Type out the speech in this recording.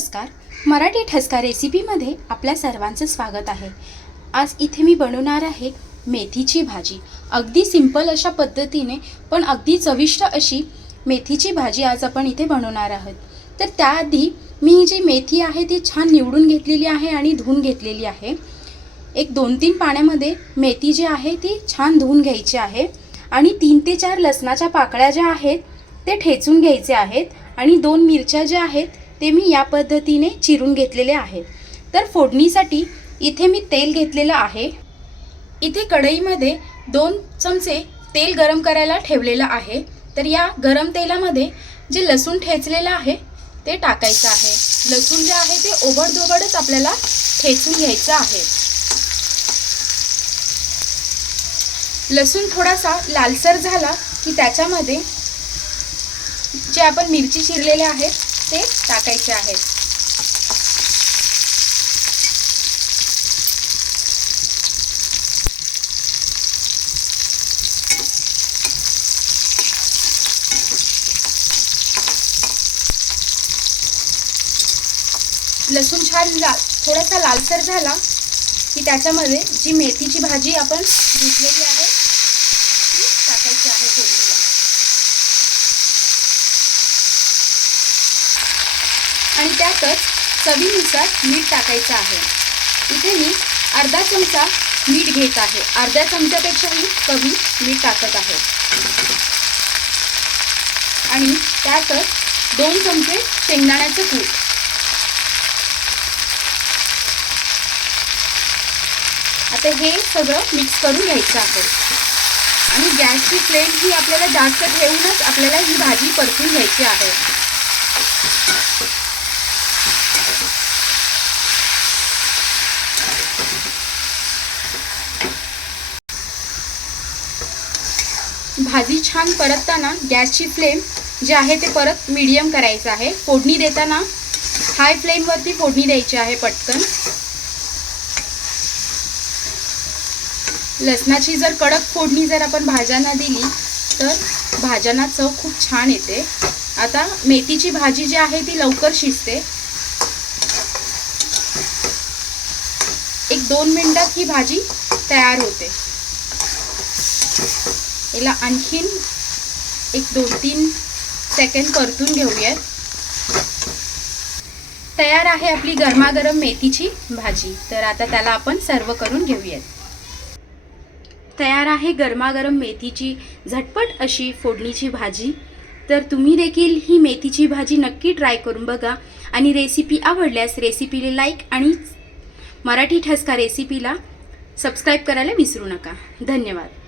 नमस्कार. मराठी ठसका रेसिपीमध्ये आपल्या सर्वांचं स्वागत आहे. आज इथे मी बनवणार आहे मेथीची भाजी. अगदी सिंपल अशा पद्धतीने पण अगदी चविष्ट अशी मेथीची भाजी आज आपण इथे बनवणार आहोत. तर त्याआधी मी जी मेथी आहे ती छान निवडून घेतलेली आहे आणि धुवून घेतलेली आहे. एक दोन तीन पाण्यामध्ये मेथी जी आहे ती छान धुवून घ्यायची आहे आणि तीन ते चार लसणाच्या पाकळ्या ज्या आहेत ते ठेचून घ्यायचे आहेत आणि दोन मिरच्या ज्या आहेत ते मी या पद्धतीने चिरून घेतलेले आहेत. तर फोडणीसाठी इथे मी तेल घेतलेलं आहे. इथे कढईमध्ये दोन चमचे तेल गरम करायला ठेवलेलं आहे. तर या गरम तेलामध्ये जे लसूण ठेचलेलं आहे ते टाकायचं आहे. लसूण जे आहे ते ओबडधोबडच आपल्याला ठेचून घ्यायचं आहे. लसूण थोडासा लालसर झाला की त्याच्यामध्ये जे आपण मिरची चिरलेले आहेत ते टाकायचे आहेत. लसूण छान ला थोडासा लालसर झाला की त्याच्यामध्ये जी मेथीची भाजी आपण घेतलेली आहे ती टाकायची आहे फोडणीला आणि त्यातच चवीनुसार मीठ टाकायचं आहे. इथे मी अर्धा चमचा मीठ घेत आहे. अर्ध्या चमच्यापेक्षाही कमी मीठ टाकत आहे. आणि त्यातच दोन चमचे शेंगदाण्याचं कूट. आता हे सगळं मिक्स करून घ्यायचं आहे. आणि गॅसची फ्लेम ही आपल्याला जास्त ठेवूनच आपल्याला ही भाजी परतून घ्यायची आहे. भाजी छान परतताना गॅसची फ्लेम जे आहे ते परत मीडियम करायचं आहे. फोडणी देताना हाय फ्लेमवरती फोडणी द्यायची आहे पटकन. लसणाची जर कडक फोडणी जर आपण भाज्यांना दिली तर भाज्यांना चव खूप छान येते. आता मेथीची भाजी जी आहे ती लवकर शिजते. एक दोन मिनटात ही भाजी तयार होते. याला आणखीन एक दोन तीन सेकंड परतून घेऊयात. तयार आहे आपली गरमागरम मेथीची भाजी. तर आता त्याला आपण सर्व करून घेऊयात. तयार आहे गरमागरम मेथीची झटपट अशी फोडणीची भाजी. तर तुम्ही देखील ही मेथीची भाजी नक्की ट्राय करून बघा. आणि रेसिपी आवडल्यास रेसिपीला लाईक आणि मराठी ठसका रेसिपीला सबस्क्राईब करायला विसरू नका. धन्यवाद.